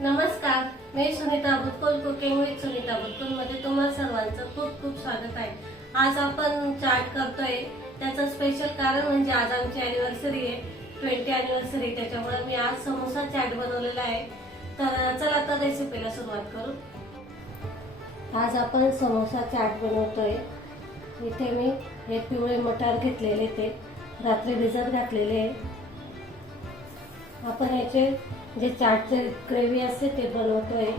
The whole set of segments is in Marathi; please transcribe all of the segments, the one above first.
नमस्कार मी सुनीता बुतकोल कुकिंग विथ सुनीता बुतकोलमध्ये तुम्हा सर्वांचं खूप खूप स्वागत आहे. आज आपण चाट करतोय. त्याचं स्पेशल कारण म्हणजे आज आमची अॅनिव्हर्सरी आहे. ट्वेंटी अॅनिव्हर्सरी त्याच्यामुळे मी आज समोसा चाट बनवलेला आहे. तर चला आता रेसिपीला सुरुवात करू. आज आपण समोसा चाट बनवतोय. इथे मी हे पिवळे मटार घेतलेले ते. रात्री भिजत घातलेले आहे. आपण याचे जे चाटचे ग्रेव्ही असते ते बनवतोय.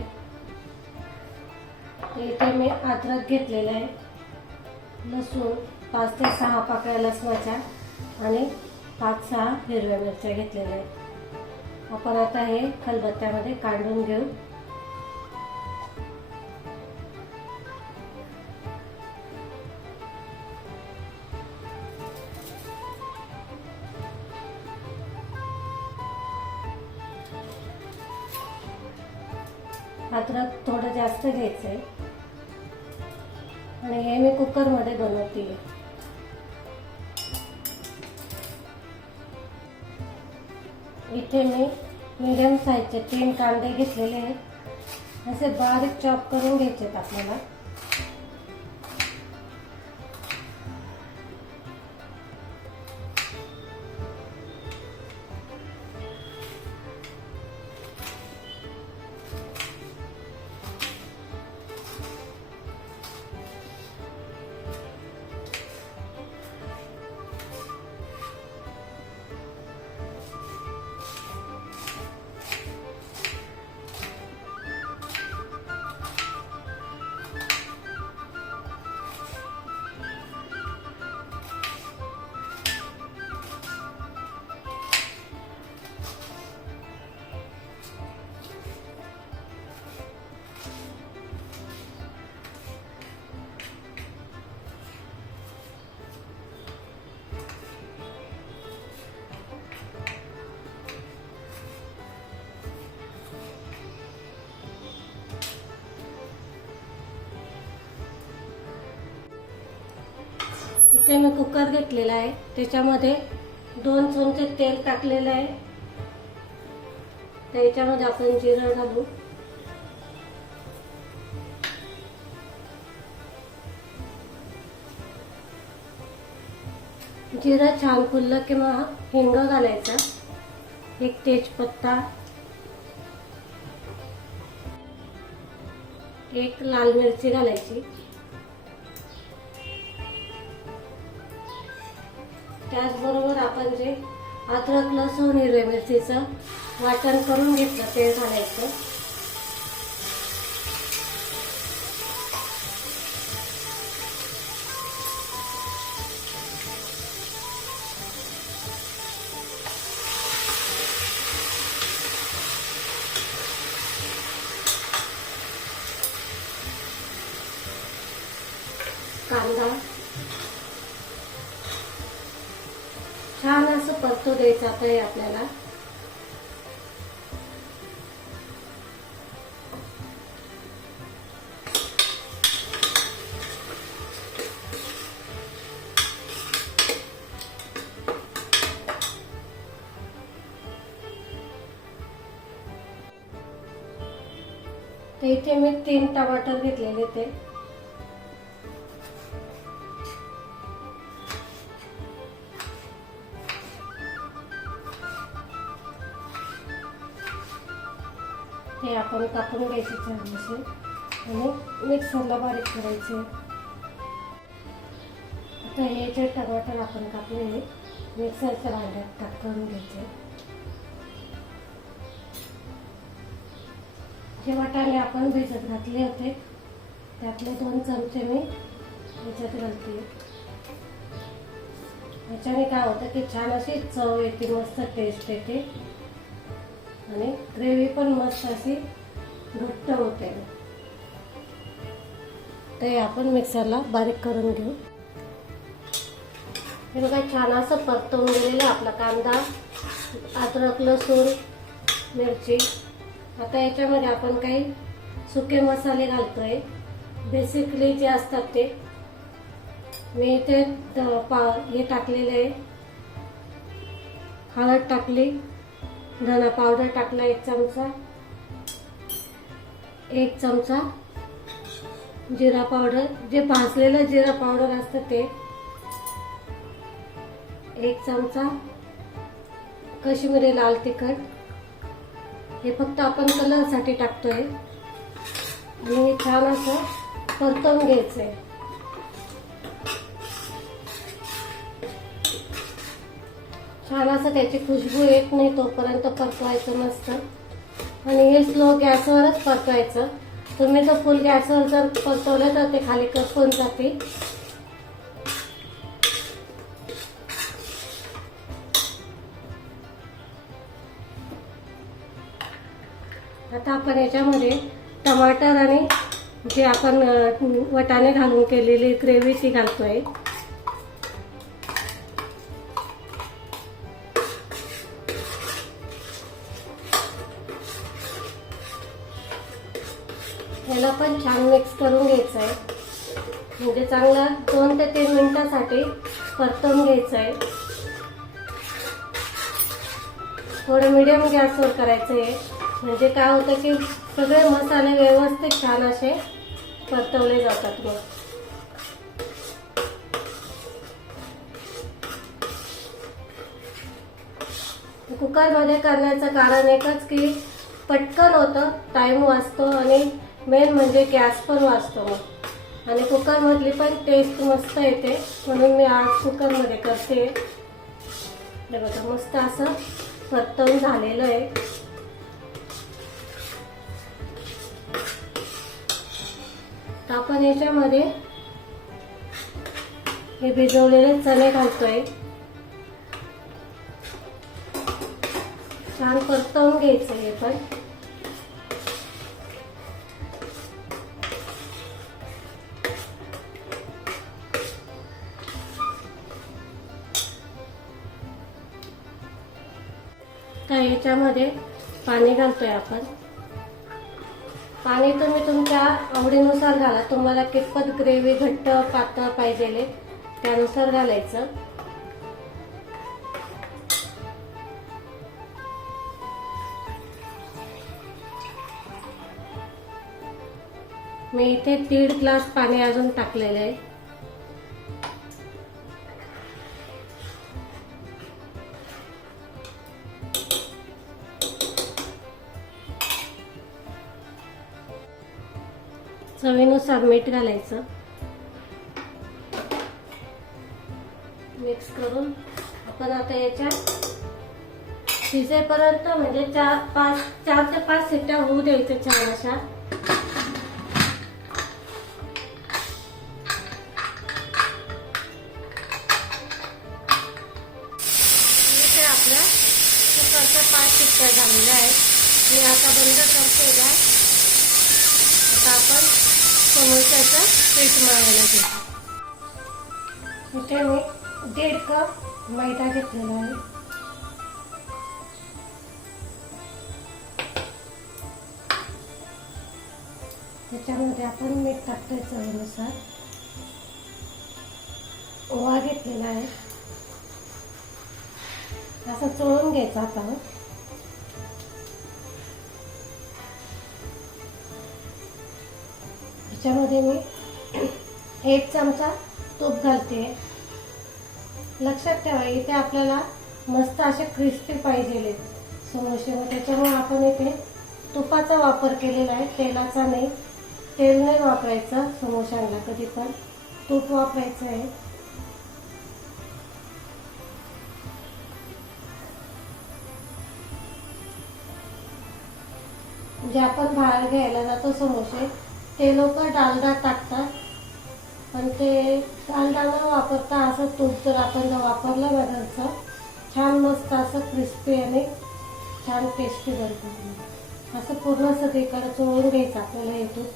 इथे मी अद्रक घेतलेलं आहे. लसूण पाच ते सहा पाकळ्या लसणाच्या आणि पाच सहा हिरव्या मिरच्या घेतलेल्या आहेत. आपण आता हे खलबत्त्यामध्ये काढून घेऊ. अद्रक थोडं जास्त घ्यायचं आहे आणि हे मी कुकरमध्ये बनवते इथे मी मीडियम साईजचे तीन कांदे घेतलेले आहेत. असे बारीक चॉप करून घ्यायचे आहेत आपल्याला. इथे मी कुकर घेतलेला आहे. त्याच्यामध्ये दोन चमचे तेल टाकलेलं आहे. त्याच्यामध्ये आपण जिरं घालू. जिरं छान फुललं किंवा हिंग घालायचा. एक तेजपत्ता. एक लाल मिरची घालायची. त्याचबरोबर आपण जे अद्रक लसूण हिरव्या मिरचीचं वाटण करून घेतलं ते घालायचं. कांदा परतो द्यायचा आता हे आपल्याला. तर इथे मी तीन टमाटर घेतलेले ते. हे आपण कापून घ्यायचे छान असे आणि मिक्सरला बारीक करायचे. आता हे जे टमाटर आपण कापले मिक्सरच्या भांड्यात टाक करून घ्यायचे. जे वाटाणे आपण भिजत घातले होते त्यातले दोन चमचे मी भिजत घालते. याच्याने काय होतं की छान अशी चव येते मस्त टेस्ट येते. आणि ग्रेव्ही पण मस्त अशी घट्ट होते. ते आपण मिक्सरला बारीक करून घेऊ. हे बघा छान असं परतवून गेलेलं आपला कांदा अद्रक लसूण मिरची. आता याच्यामध्ये आपण काही सुके मसाले घालतोय. बेसिकली जे असतात ते. मी इथे पा हे टाकलेले आहे. हळद टाकली. धना पावडर टाकला एक चमचा. एक चमचा जिरा पावडर. जे भाजलेलं जिरा पावडर असतं ते. एक चमचा कश्मीरी लाल तिखट. हे फक्त आपण कलरसाठी टाकतोय. आणि छान असं परतवून घ्यायचंय. छान असं त्याची खुशबू येत नाही तोपर्यंत परतवायचं मस्त आणि हे स्लो गॅसवरच परतवायचं. तुम्ही जर फुल गॅसवर जर परतवलं तर ते खाली कसून जाते आता आपण याच्यामध्ये टमाटर आणि जे आपण वटाणे घालून केलेली ग्रेव्ही ती घालतोय. परतवून घ्यायचं आहे थोडं मिडियम गॅसवर करायचं आहे म्हणजे काय होतं की सगळे मसाले व्यवस्थित छान असे परतवले जातात मग. कुकरमध्ये करण्याचं कारण एकच की पटकन होतं टाईम वाचतो आणि मेन म्हणजे गॅस पण वाचतो मग. आणि कुकरमधली पण टेस्ट मस्त येते. म्हणून मी आज कुकरमध्ये करते. हे बघा मस्त असं परतवून झालेलं आहे. आपण याच्यामध्ये हे भिजवलेले चणे घालतोय. छान परतवून घ्यायचं हे पण. याच्यामध्ये पाणी घालतोय आपण. पाणी तुम्ही तुमच्या आवडीनुसार घाला. तुम्हाला कितपत ग्रेव्ही घट्ट पातळ पाहिजे त्यानुसार घालायचं. मी इथे दीड ग्लास पाणी अजून टाकलेलं आहे. चवीनुसार मीठ घालायचं. मिक्स करून आपण आता याच्यात शिजेपर्यंत म्हणजे चार पाच चार ते पाच सिट्ट्या होऊ द्यायच्या छान अशा. आपल्या पाच शिट्ट्या झालेल्या आहेत. मी आता बंद करते गॅस समोसाचं पीठ मळायला इथे मी दीड कप मैदा घेतलेला आहे. त्याच्यामध्ये आपण मीठ टाकतोय चवीनुसार. ओवा घेतलेला आहे. असं चोळून घ्यायचा आता. त्याच्यामध्ये मी एक चमचा तूप घालते. लक्षात ठेवा इथे आपल्याला मस्त असे क्रिस्पी पाहिजे समोसे. त्याच्यामुळे आपण इथे तुपाचा वापर केलेला आहे. तेलाचा नाही. तेल नाही वापरायचं समोशांना. कधी पण तूप वापरायचं आहे. जे आपण बाहेर घ्यायला जातो समोसे ते लोक डालडा टाकतात. पण ते डालडा न वापरता असं तूप जर आपण जर वापरलं ना छान मस्त असं क्रिस्पी आणि छान टेस्टी बनतो असं पूर्ण सगळीकडे चोळून घ्यायचं आपल्याला हे तूप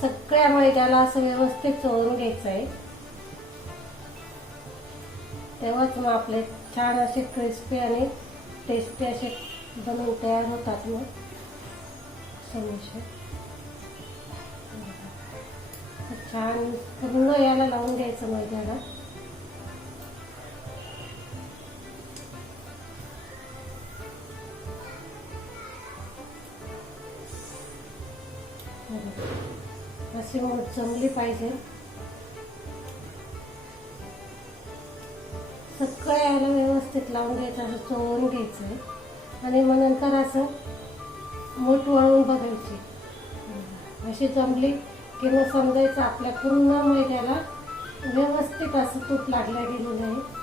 सगळ्या मैद्याला असं व्यवस्थित चोळून घ्यायचं आहे तेव्हाच मग आपले छान असे क्रिस्पी आणि टेस्टी असे बनवून तयार होतात मग समोसे छान पूर्ण याला लावून घ्यायचं मैद्याला. अशी मग जमली पाहिजे. लावून घ्यायचं असं चोळून घ्यायचं. आणि मग नंतर असं मूठ वळून बघायची. अशी जमली की मग समजायचं आपल्या पूर्ण मैद्याला व्यवस्थित असं तूप लागल्या गेलेलं आहे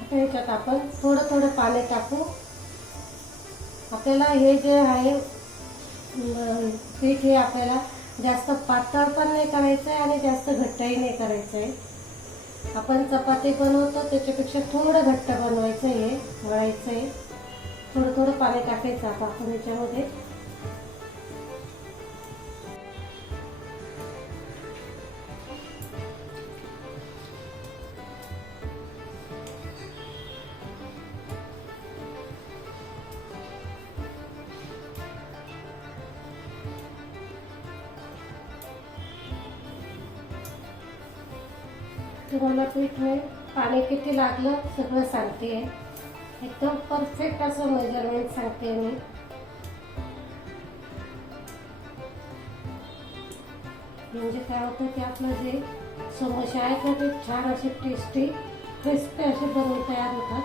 आता ह्याच्यात आपण थोडं थोडं पाणी टाकू. आपल्याला हे जे आहे पीठ हे आपल्याला जास्त पातळ पण नाही करायचं आहे आणि जास्त घट्टही नाही करायचं आहे आपण चपाती बनवतो त्याच्यापेक्षा थोडं घट्ट बनवायचं आहे मळायचं आहे थोडं थोडं पाणी टाकायचं आता आपण याच्यामध्ये. किती लागलं सगळं सांगते एकदम परफेक्ट असं मेजरमेंट सांगते मी. म्हणजे काय होतं की आपलं जे समोसे आहेत ना ते छान असे टेस्टी क्रिस्पी असे बनवून तयार होतात.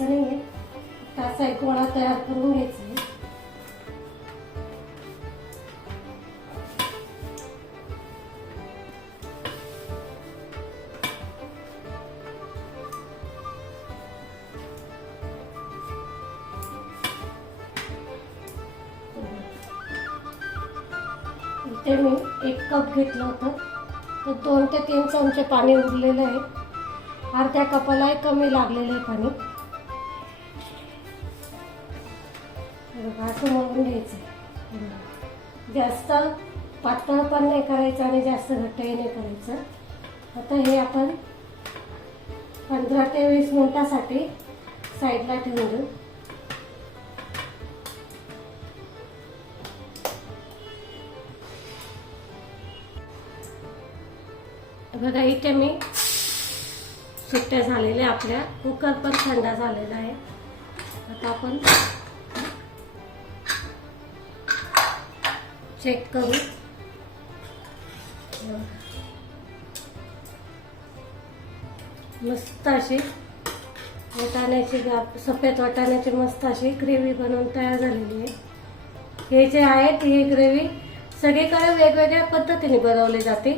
मळायचं नाही आहे असा एक गोळा तयार करून घ्यायचा आहे. इथे मी एक कप घेतलं होतं. तर दोन ते तीन चमचे पाणी उरलेलं आहे. अर्ध्या कपालाही कमी लागलेलं आहे पाणी. असं मळून घ्यायचं. जास्त पातळ पण नाही करायचं आणि जास्त घट्टही नाही करायचं. आता हे आपण पंधरा ते वीस मिनिटासाठी साईडला ठेवून देऊ. बघा इथे मी सुट्ट्या झालेल्या आपल्या. कुकर पण थंड झालेला आहे. आता आपण चेक करू. मस्त अशी वाटाण्याची सफेद वाटाण्याची मस्त अशी ग्रेव्ही बनवून तयार झालेली आहे. हे जे आहेत ही ग्रेव्ही सगळीकडे वेगवेगळ्या पद्धतीने बनवली जाते.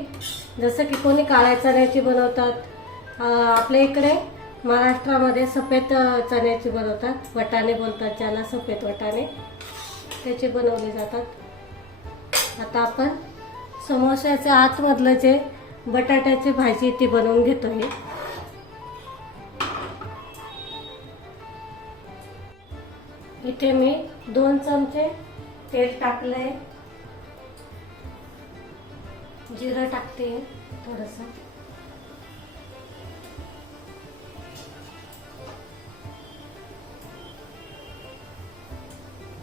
जसं की कोणी काळ्या चण्याची बनवतात आपल्या इकडे महाराष्ट्रामध्ये सफेद चण्याची बनवतात. वटाणे बोलतात ज्याला सफेद वटाणे. त्याचे बनवले जातात. आता आपण समोश्याच्या आतमधलं जे बटाट्याची भाजी ती बनवून घेतो घेतोय. इथे मी दोन चमचे तेल टाकलंय. जिरं टाकते थोडस.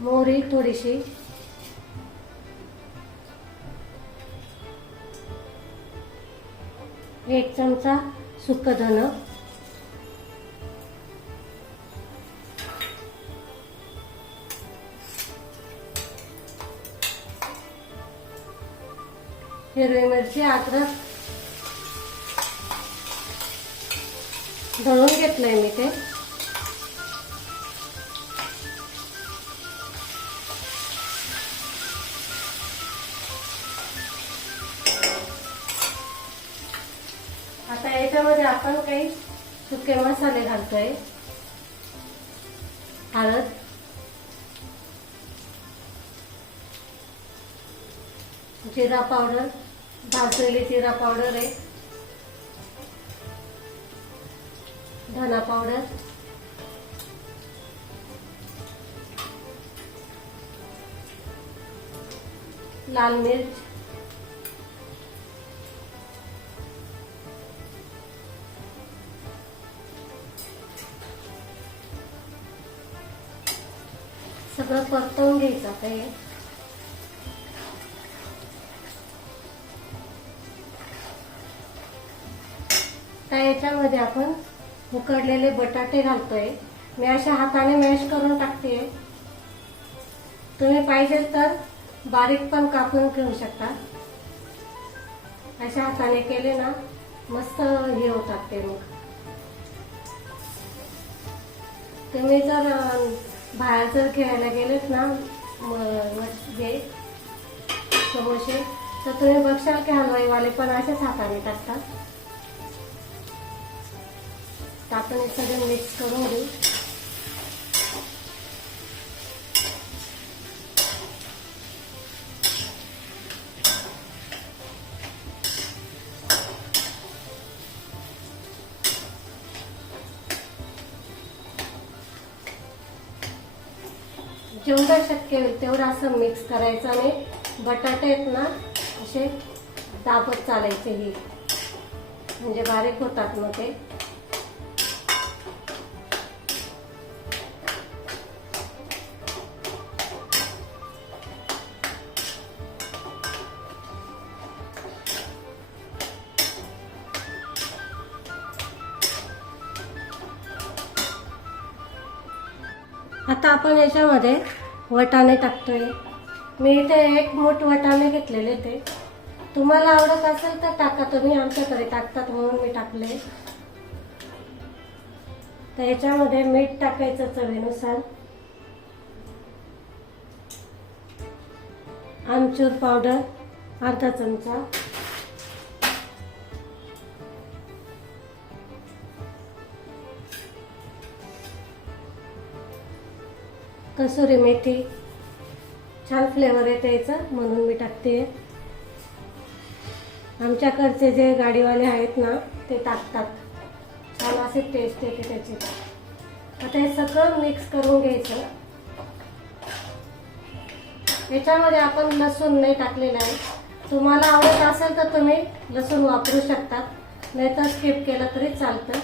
मोहरी थोडीशी. एक चमचा सुकं धन. हिरवी मिरची अद्रक. दळून घेतलंय मी ते. याच्यामध्ये आपण काही सुके मसाले घालतोय. हळद. जिरा पावडर. भाजलेली जिरा पावडर आहे. धना पावडर. लाल मिर्च. सगळं परतवून घ्यायचं आता हे. आता याच्यामध्ये आपण उकडलेले बटाटे घालतोय. मी अशा हाताने मॅश करून टाकते तुम्ही पाहिजे तर बारीक पण कापून घेऊ शकता. अशा हाताने केले ना मस्त हे होतात ते मग. तुम्ही जर बाहेर जर खेळायला गेलेत ना म्हणजे समोसे तर तुम्ही बघशाल की हलवाईवाले पण असेच हाताने टाकतात तर आपण सगळं मिक्स करून घेऊ. जेवढं शक्य होईल तेवढं असं मिक्स करायचं आणि बटाटे आहेत ना असे दाबत चालायचे ही. म्हणजे बारीक होतात मग ते. आता आपण याच्यामध्ये वटाणे टाकतोय. मी इथे एक मोठ वटाणे घेतलेले ते. तुम्हाला आवडत असेल तर टाका तुम्ही आमच्याकडे टाकतात म्हणून मी टाकले. तर याच्यामध्ये मीठ टाकायचं चवीनुसार. आमचूर पावडर अर्धा चमचा. कसुरी मेथी छान फ्लेवर येते याचा म्हणून मी टाकते. आमच्याकडचे जे गाडीवाले आहेत ना ते टाकतात. छान असे टेस्ट येते त्याची. आता हे सगळं मिक्स करून घ्यायचं. याच्यामध्ये आपण लसूण नाही टाकलेलं आहे. तुम्हाला आवडत असेल तर तुम्ही लसूण वापरू शकतात नाहीतर स्किप केलं तरी चालतं.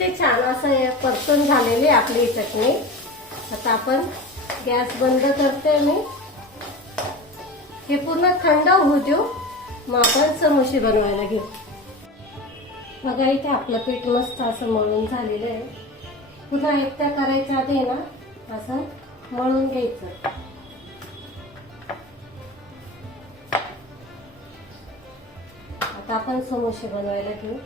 इथे छान असं परतून झालेली आपली चटणी. आता आपण गॅस बंद करते मी हे पूर्ण थंड होऊ देऊ. मग आपण समोसे बनवायला घेऊ. बघा इथे आपलं पीठ मस्त असं मळून झालेलं आहे. पुन्हा एकट्या करायच्या आधी ना असं मळून घ्यायचं. आता आपण समोसे बनवायला घेऊ.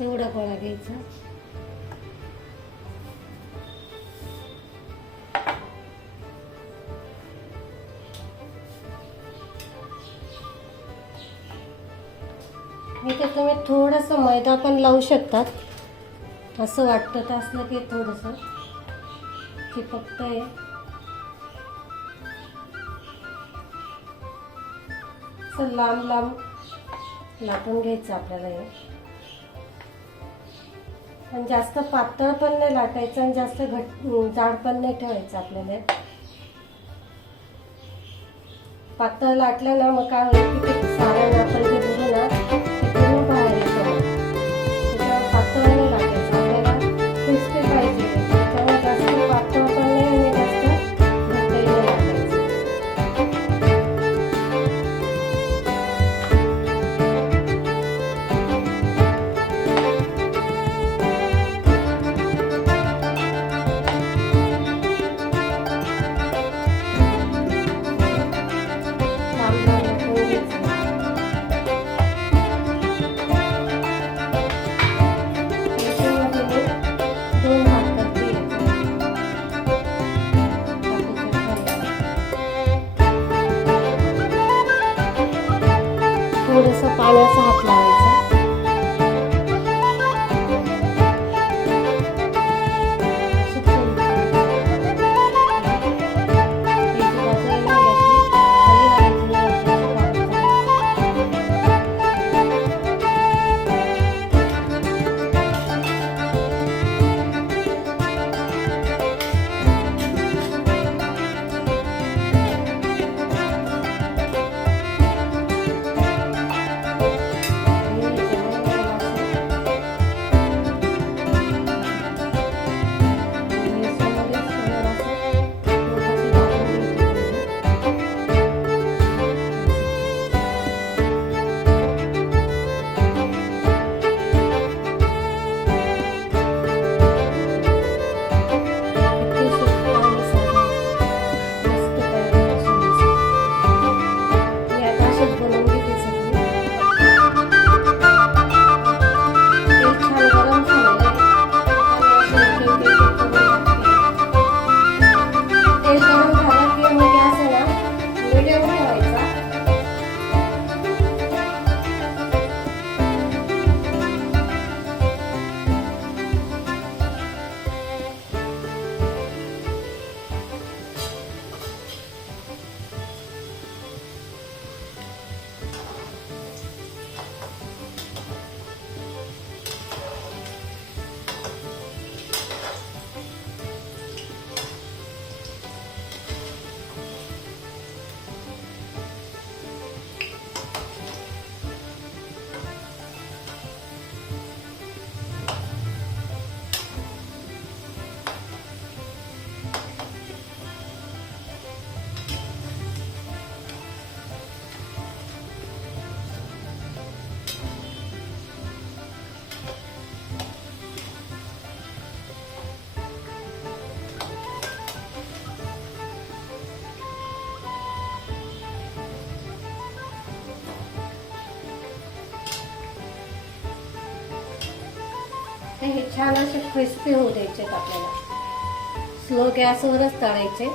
एवढा गोळा घ्यायचा इथे तुम्ही थोडंसं मैदा पण लावू शकतात. असं वाटतं तर असलं की थोडंसं. फक्त आहे असं लांब लांब लाटून घ्यायचं आपल्याला हे. आणि जास्त पातळ पण नाही लाटायचं आणि जास्त घट जाड पण नाही ठेवायचं आपल्याला. पातळ लाटलं ना मग काय होईल की ते सारण आपण तर हे छान असे क्रिस्पी होऊ द्यायचे आपल्याला. स्लो गॅसवरच तळायचे.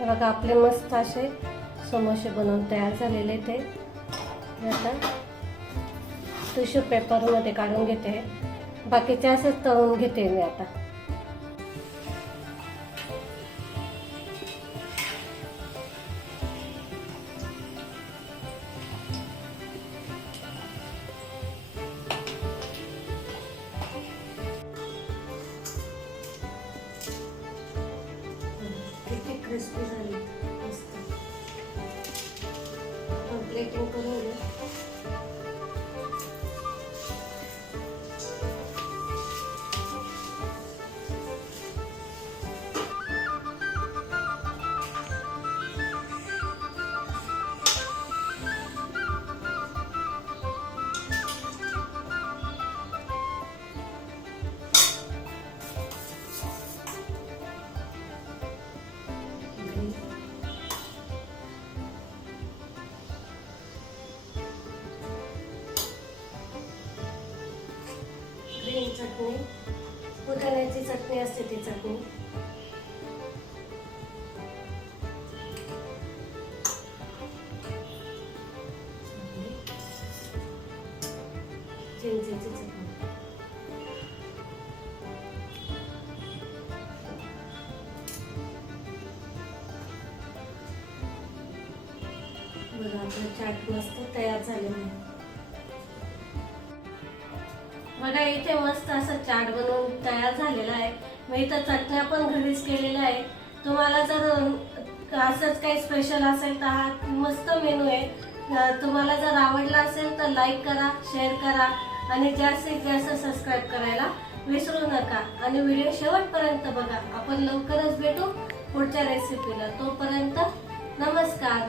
बघा आपले मस्त असे समोसे बनवून तयार झालेले ते. आता टिश्यू पेपरमध्ये काढून घेते. बाकीचे असेच तळून घेते मी आता. क्रिस्पी झाली मस्त प्लेटिंग करून चटणी असते बघा आपलं चाट मस्त तयार झालेलं आहे बघा इथे मस्त असं चाट बनवून तयार झालेला आहे. मग इथं चटण्या पण घरीच केलेल्या आहे तुम्हाला जर असंच काही स्पेशल असेल तर हा मस्त मेनू आहे. तुम्हाला जर आवडला असेल तर लाईक करा शेअर करा आणि जास्तीत जास्त सबस्क्राईब करायला विसरू नका. आणि व्हिडिओ शेवटपर्यंत बघा. आपण लवकरच भेटू पुढच्या रेसिपीला तोपर्यंत नमस्कार.